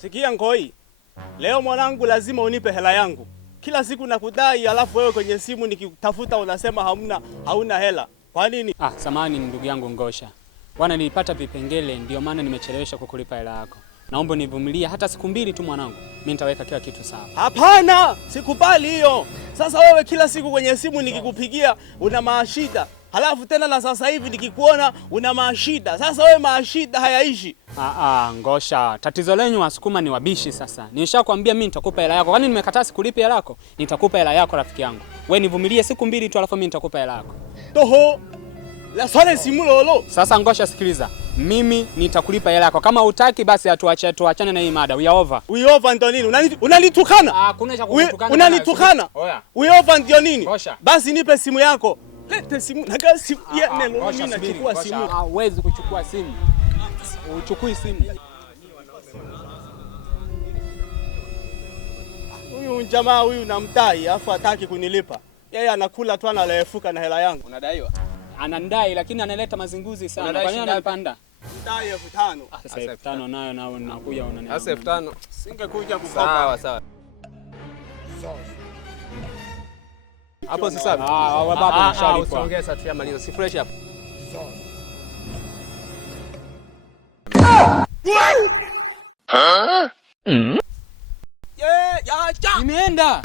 Sikia Ngoi, leo mwanangu lazima unipe hela yangu. Kila siku nakudai, alafu wewe kwenye simu nikitafuta unasema hauna hela. Kwa nini? Samahani ndugu yangu Ngosha. Bwana, nilipata vipengele ndio maana nimechelewesha kukulipa hela yako. Naomba nivumilie hata siku 2 tu mwanangu. Mimi nitaweka kila kitu sawa. Hapana, sikubali hiyo. Sasa wewe kila siku kwenye simu nikikupigia una maashida. Halafu tena na sasa hivi nikikuona una maashida. Sasa wewe maashida hayaishi. Ngosha, tatizo lenyu Wasukuma ni wabishi sasa. Nimeshakwambia mimi nitakupa hela yako. Kwani nimekataa sikulipe hela yako? Nitakupa hela yako rafiki yangu. Wewe nivumilie siku 2 tu alafu mimi nitakupa hela yako. Toho. La swale simu lolo. Sasa Ngosha sikiliza. Mimi nitakulipa hela yako. Kama hutaki basi tuachane na hii mada. We over. We over ndio nini? Unanitukana? Kuna cha kutukana. Unanitukana? Oya. We over ndio nini? Ngosha. Basi nipe simu yako. Lete simu. Naga simu. Mimi nachukua simu. Huwezi kuchukua simu. Uchukui simu. Huyu jamaa huyu namdai afu hataki kunilipa. Yeye anakula tu analefuka na hela yangu. Unadaiwa? Anandai lakini analeta mazinguzi sana. Kwa nini anapanda? Ndai 5,000. Sasa 5,000 nayo na unakuja unaniambia. Sasa 5,000. Singekuja kukopa. Sawa. Hapo si sawa. Baba mshalipa. Usiongeza tu ya maliza. Si fresh hapo. Ya cha. Imeenda.